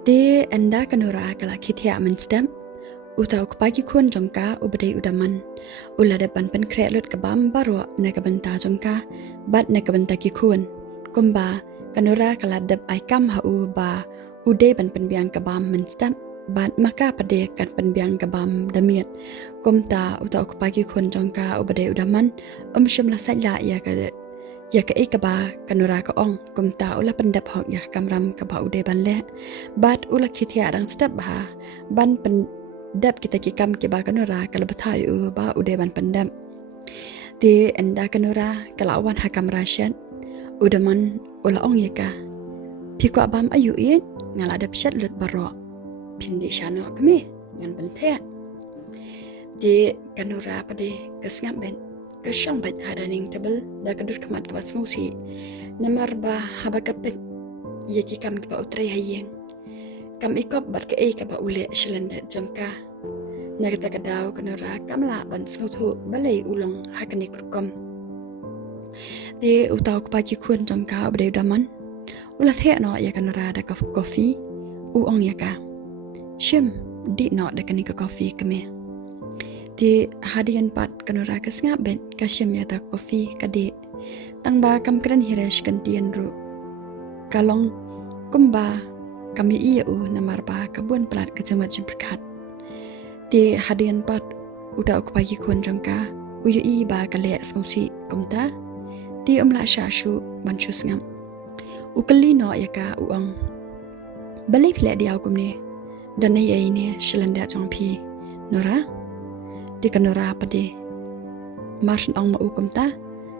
Di anda kanura kala kitia menstem uta ukpagi kun jongka ubadai udaman ula depan pen krelut kabam baro na kabenta jongka bat na kabenta ki kun kumba kanura kala dep aikam hau ba ude ban penbiang kabam menstem bat maka pade kan penbiang kabam damiat kumta uta ukpagi kun jongka ubadai udaman shimla sajla ya ka ikaba kanura ka ong kumta ula pendap hok ya kamram ka ba ude ban le bat ula khithia dang step ba ban pendap kita ki kam ki ba kanura kala bathai u ba ude ban pendap ti enda kanura kala wan hakam rasyan udaman ula ong ya ka pikwa bam ayu i ngala dap shat lut baro pindi shano kami ngan benthe ti kanura pade kasngam ben Kesyang baik hadaning tebel dah kedur kemat kebat ngusi namar ba haba kapet ye ki kam kepa utrai hayeng kam ikop bat ke kepa ule shelende jomka nagata kadau kanora kamla ban snuthu balai ulong hakani kurkom de utau kepa ki kun jomka abde daman ula the no ya kanora da kofi u ong ya ka shim di no da kani ka kofi kame di hadian pat kanura kasngap ben kasyam ya ta kofi kadi tangba kam kran hiresh kantian ru kalong kumba kami iya namar ba kabun plat kajamat jemperkat di hadian pat uda aku pagi kun jongka uyu i ba kale sausi kumta di umla shashu banshu ngam ukali no ya ka uang balai pila dia kumne dan ai ne shelanda jongpi nora di kanura pade marsen ong mau kumta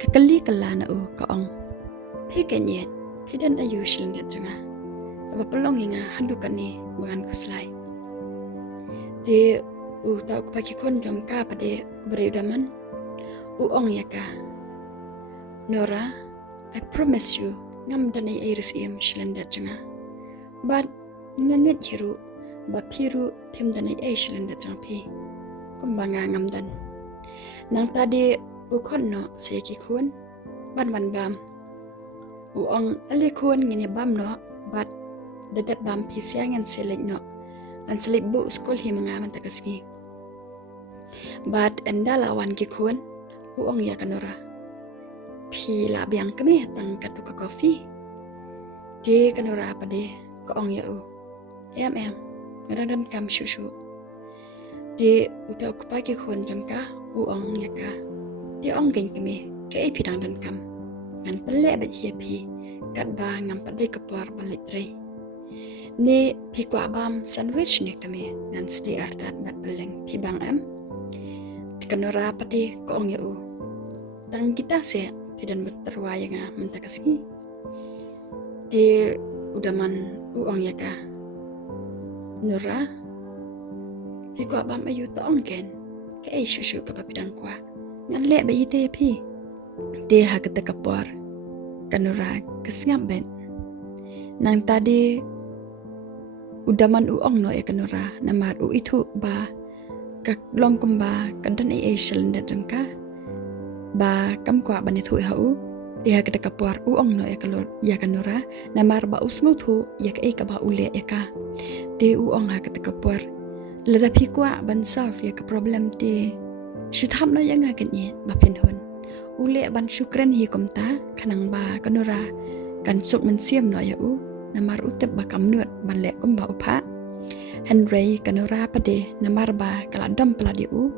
kakali kalana ka ong pikenya pidan ayu shlende junga aba pelong inga handukani bangan kuslai di ta pagi kon jom ka pade beredaman ong yaka Nora, I promise you ngam danai iris iam shlende junga but nganget hiru ba piru pim danai shlende jangpi kumbanga ngamdan nang tadi ukon no seki kun ban bam uong ali kun ngini bam no bat dadap bam pisiangan selek no an selek bu skol hi mangaman takasngi bat enda lawan ki kun uong ya kanora pi la biang kami tang katu ka kofi di kanora pade ko ong ya u em ngadam kam shushu di uta ku pagi kun jangka uong ya ka di ong geng kami ke pidang dan kam ngan pele ba pi kat ba ngam pade kapar balik tre ni pi kwa bam sandwich ni kami ngan sti artat bat beleng pi bang am kanora pade ko ong ya u tang kita se pidan berterwaya nga mentakasgi di udaman uong ya ka nura pi kwa bam ayu taong ken ke shushu ka papidang kwa ngan le ba ite pi de ha kata kapor kanura kesngam ben nang tadi udaman uong no e kanura namar u itu ba kak long kumba kadan e shelenda jangka ba kam kwa bani thu hau de ha kata kapor uong no e kalor ya kanura namar ba usngu thu ya ka ba ule ya ka de uong ha kata kapor lada pikwa ban solve ya ke problem ti syutham no yang ngaken ye ba pin hun ule ban syukran hi komta kanang ba kanura kan suk men siam no ya u namar utep ba kamnut ban le kom ba upha Henry kanura pade namar ba kala dam peladi u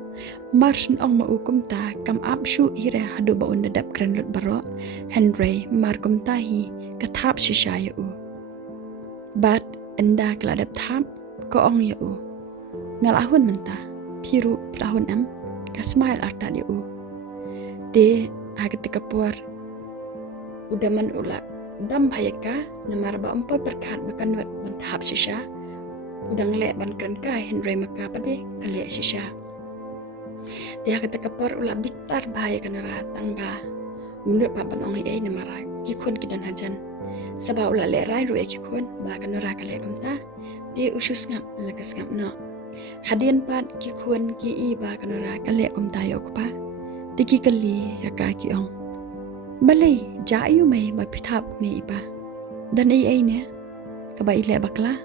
marsin ong ma u komta kam ap shu hire hadu ba undadap kran lut baro Henry mar komta hi kathap shisha ya u bat enda kala dap thap ko ong ya u ngalahun mentah piru pelahun am ka smile arta di u de haget kapur udaman ula dam bhayaka namar ba empat berkat bakanut mentahap shisha udang le ban kan kai Henry maka pade kale shisha de haget kapur ula bitar bahaya kanara tangba munut pa ban ong ai namara kikun kidan hajan saba ula le rai ru kikun ba kanara kale komta de usus ngap lakas ngap no hadian pat ki kun ki i ba kanora kale kum tayo ko pa tiki kali ya ka ki ong balai ja ayu mai ba pithap ni pa dan ai ne ka ba ile bakla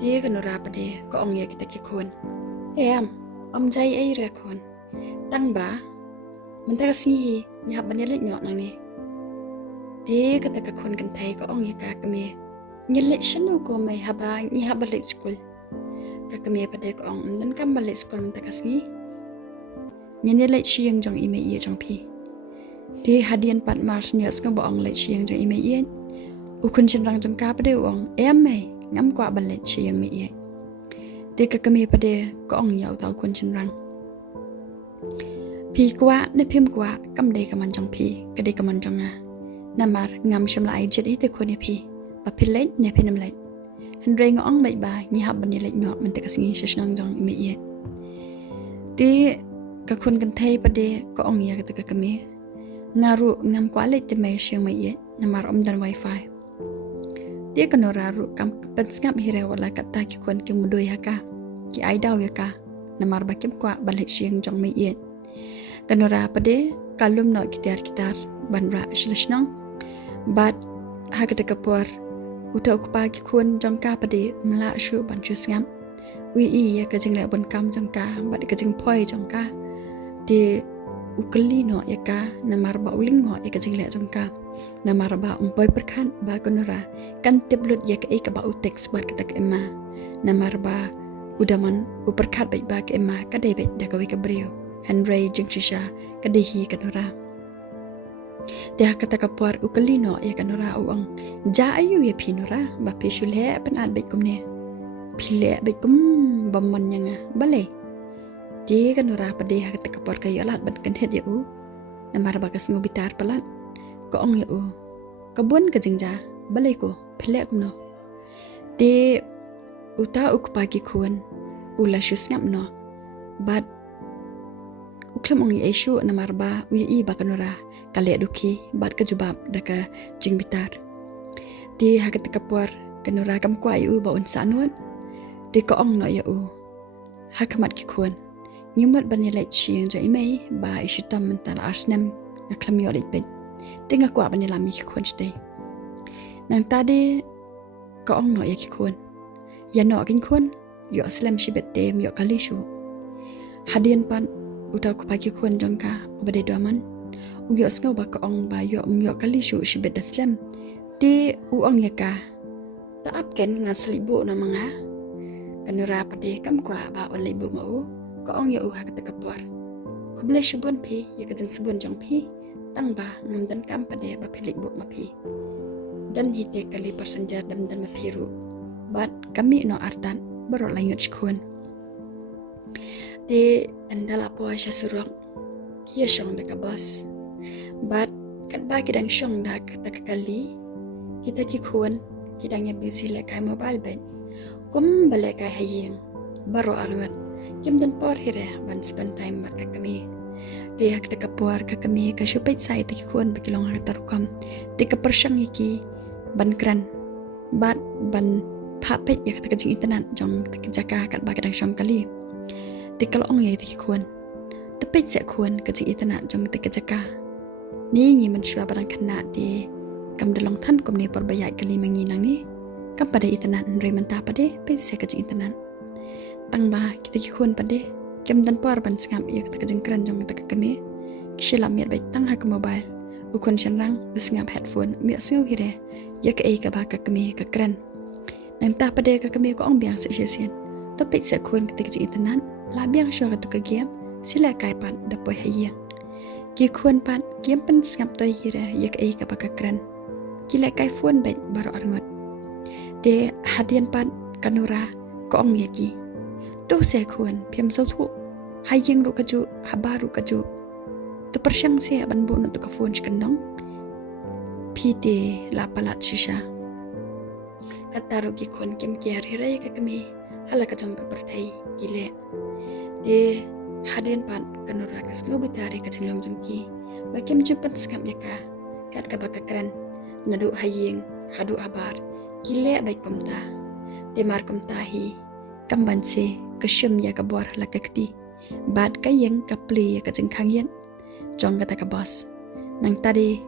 Dia kan ora pada ko ong ya kita kikun. Om jai ai ra kon. Tang ba. Mentah kasih nyap banyalet nyok nang ni. Dia kata kakun kan thai ko ong ya ka kami. Nyelet shanu ko mai haba ni haba balik school. Ka kami pada ko ong dan kam balik school mentah kasih. Nyelet siang jong email ye jong pi. Dia hadian 4 Mac nyok skang bo ong let siang jong email ye. Ukun cenrang jong ka pada ong mai ngam kwa balik siang mi ye. Dia ka kami pada ko ong ya utau kun cenrang. Pi kwa ne phim kwa kam dei kaman jong pi ka dei kaman jong a. Namar ngam shamla ai jet ite ko ne pi. Ba pilai ne pinam lai. Hendreng ong bai ba ni hab ban lai nyok mentah kasih shisnang jong email ye. Dia ka kun kan thai pada ko ong ya ka kami. Ngaru ngam kwa lai te mai siang mai ye namar om dan wifi. Dia kena raru kam penskap hira wala kata ki kun ki mudoi haka ki ai daw ya ka namar bakim kwa balik siang jong mai ye kena ra pade kalum no kitar ban ra shleshnang bat haka te kapor uta ukpa ki kun jong ka pade mla shu ban chu ngam ui ya ka jing la bon kam jong ka bat ka jing poi jong ka de ukali no ya ka namar ba uling no ya ka jing la jong ka namar ba umpoi perkan ba konora kan teblut ya ke ba uteks buat kita ke emma namar ba udaman uperkat baik ba ke emma ka debet da ka ke brio Henry jingshisha ka dehi konora dia kata kapor ukalino ya konora uang ja ayu ya pinora ba pishule pen ad baik kumne pile baik kum bamman nyanga bale dia konora pa dia kata kapor ka yalat ban kan het ya u namar ba ka singo bitar palat ko ong ya u kabun ka jingja balai ko phele no de uta uk pagi kun ula shusngap no bat uklam ong ye shu namar ba u i ba kanora kale duki bat ka jubab daka jingbitar de hakat kapor kanora kam kwa yu ba un sanut de ko ong no ya u hakamat ki kun nyumat banilai chiang jo imei ba ishitam mental arsnam ngaklam yo lit tengah kuat bani lami ki kun stay nang tadi ko ong no ya ki kun ya no kin kun yo slam shibet tem yo kali shu hadian pan uta ko pagi kun jongka bade doman u yo sngo ba ko ong ba yo kali shu shibet da slam ti u ong ya ka ta ap ken ngasli bu na manga kanura pade kam kwa ba on libu mau ko ong ya u hak ta kapor ko ble shubun pi ya ka jeng subun jong pi tang ba ngam dan kam pada ba pelik bu mapi dan hite kali persenjar dan mapiru bat kami no artan baru lanjut skun de andala po asya surang kia shong da kabas bat kat ba kidang shong da kata kali kita kikun kidangnya busy le kai mobile ban kum bale kai hayeng baru alwan kim dan por hire ban spend time bat kami dia hak dekat puar ke kami ke supait saya tiki kuan bagi long harta rukam tika persyang iki ban kran bat ban papet ya kata kejing internet jong tiki jaka kat bakadang syam kali tika long ya tiki kuan tepet sak kuan kejing internet jong tiki jaka ni ngi mensyua barang kena di kam delong tan kum ni perbayat kali menginang ni kam pada internet nri mentah pada pet sak kejing internet tang ba kita kikuan pada kem dan par ban sngam ya kata kejengkran jong kata kami kisila miat baik tang hak mobile ukun shenrang usngam headphone miat singu hire ya ka ka ba ka kami ka kran nang ta pada ka kami ko ong biang sesian topik sa kun kata kejeng internet la biang syo kata ka game sila kai pan da poi hayang ki kun pan game pen sngam toy hire ya ka ba ka kran kila kai phone baik baru arngot de hadian pan kanura ko ong yaki tu saya kun piam sau thu hayeng ru kaju habaru kaju tu persyang sia ban bu nak ka phone skendong pite la palat shisha kata ru ki kun kim kiar hira ka kami hala ka jong ka perthai gile de hadin pan kanura ka sngo bitare ka jinglong jongki ba kim jumpan skam ya ka kat ka bakakran nadu hayeng hadu habar gile baik kumta de mar kumta hi kambanse kasyam ya ka bor la kakti bad kayeng ka play ya ka jengkhang yen jong kata ka boss nang tadi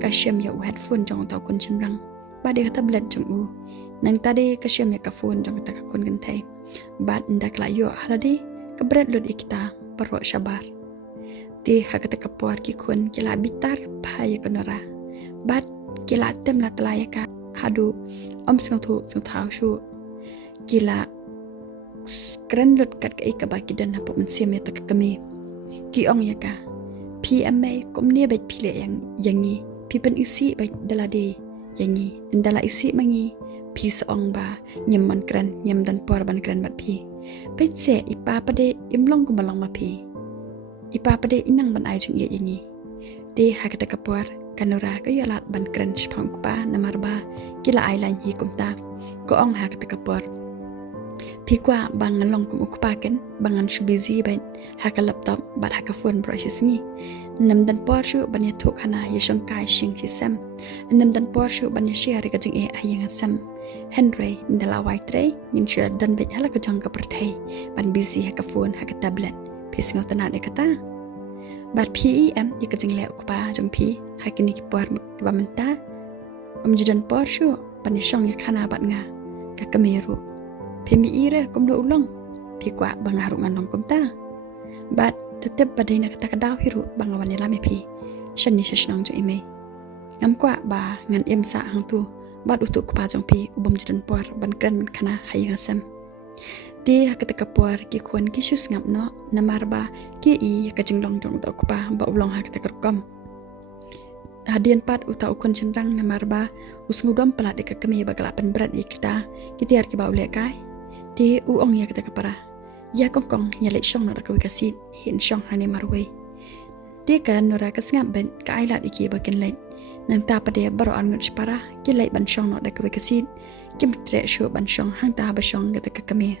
kasyam ya headphone jong tau kun chenrang ba de kata blad jong u nang tadi kasyam ya kafun jong kita kakun gentai bat ndak layo haladi kebret lod ikita perwa syabar ti hakata kapuar ki kun kila bitar phaya konora bat kila tem la telaya ka hadu sing thau shu kila kren lot kat ka ikaba kidan hapo mensiam ya tak kami ki ong ya ka PMA komne baik pilih yang ni pi pen isi baik dalade yang ni ndala isi mangi pi seong ba nyemman kren nyem dan por ban kren bat pi baik se ipa pade imlong kumalong ma pi ipa pade inang ban ai jeng ye yang ni de hakata kapor kanura ka yalat ban kren spang pa namarba kila ai lan hi kumta ko ong hakata kapor pi kwa bangan long kum ukupaken bangan shu busy baik haka laptop bat haka phone brushes ni nam dan por shu ban ya thuk khana ya shong kai shing si sam nam dan por shu ban ya share ka jing e ayang sam henry ndala white tray nin share dan bet hala ka jong ka perthai ban busy haka phone haka tablet pi singo tanat e kata bat PEM ya ka jing le ukupa jong pi hakini ki por ba menta judan por shu ban ya shong ya khana bat nga ka kameru Pemi ira kumdo ulong pi kwa bangaru nganong kumta bat tetep badai na kata kadau hiru bangawan ni lame pi shan ni shishnong jo ime ngam kwa ba ngan em sa hang tu bat utuk pa jong pi ubom jidan por ban kran ban kana hayi ngasam ti hakata kapor ki khon ki shus ngam no namar ba ki i ka jinglong jong do pa ba ulong hakata kerkom hadian pat uta ukon cendang namar ba usngudom pelat de kami bagalapan berat kita ar ki ba ule kai ti uong ya kita kapara ya kongkong ya lek shong nora ka wikasit hin shong hane marwe ti kan nora ka sngap ben ka ailat iki baken lek nang ta pade baro an ngut para ki lek ban shong nora ka wikasit kim tre shu ban shong hang ta ba shong ka kami